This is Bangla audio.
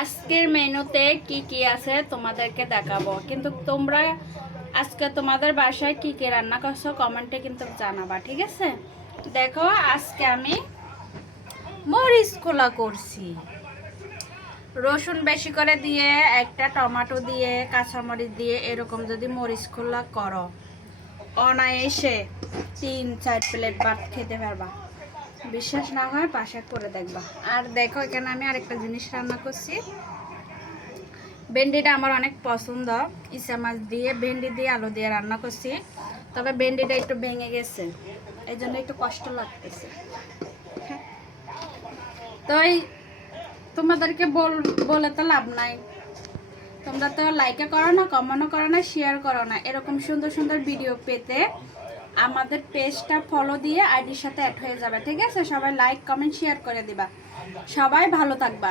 আজকের মেনুতে কি কি আছে তোমাদেরকে দেখাবো, কিন্তু তোমরা আজকে তোমাদের বাসায় কি কি রান্না করছো কমেন্টে কিন্তু জানাবা, ঠিক আছে? দেখো, আজকে আমি মরিচ খোলা করছি, রসুন বেশি করে দিয়ে, একটা টমেটো দিয়ে, কাঁচামরিচ দিয়ে এরকম যদি মরিচ খোলা করো, অনায়াসে 3-4 প্লেট ভাত খেতে পারবা। বিশ্বাস না হয় পাশে করে দেখবা। আর দেখো, এখানে আমি আরেকটা জিনিস রান্না করছি। ভেন্ডিটা আমার অনেক পছন্দ, ইসা মাছ দিয়ে ভেন্ডি দিয়ে আলু দিয়ে রান্না করছি। তবে ভেন্ডিটা একটু ভেঙে গেছে, এই জন্য একটু কষ্ট লাগতেছে। তো তোমাদেরকে বলে তো লাভ নাই, তোমরা তো লাইকও করো না, কমেন্টও করো না, শেয়ার করো না। এরকম সুন্দর সুন্দর ভিডিও পেতে আমাদের পেজটা ফলো দিয়ে আইডির সাথে অ্যাড হয়ে যাবে, ঠিক আছে? সবাই লাইক কমেন্ট শেয়ার করে দিবা। সবাই ভালো থাকবা।